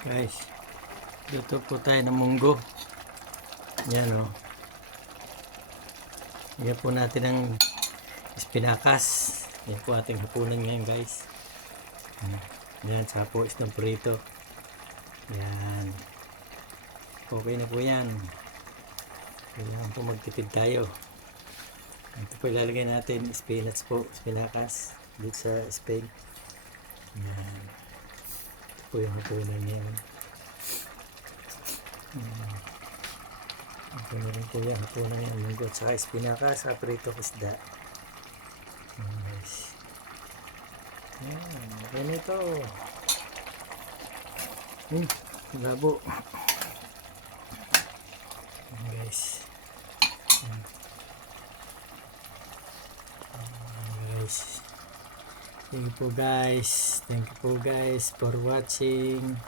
Guys, dito po tayo ng munggo. Yan o. Yan po natin ang espinakas. Yan po ating hapunan ngayon guys. Yan, saka po isang prito. Yan. Okay na po yan. Kailangan po magtipid tayo. Ito po ilalagay natin spinach po, espinakas dito sa spag. Yan. Ito po yung hapunan ngayon. Ito na rin po yung hapunan yung munggo at saka espinakas, saka prito isda. Guys. Yan, ganito. Labo. Yan guys. Yan. Guys. Thank you po guys. Thank you po guys for watching.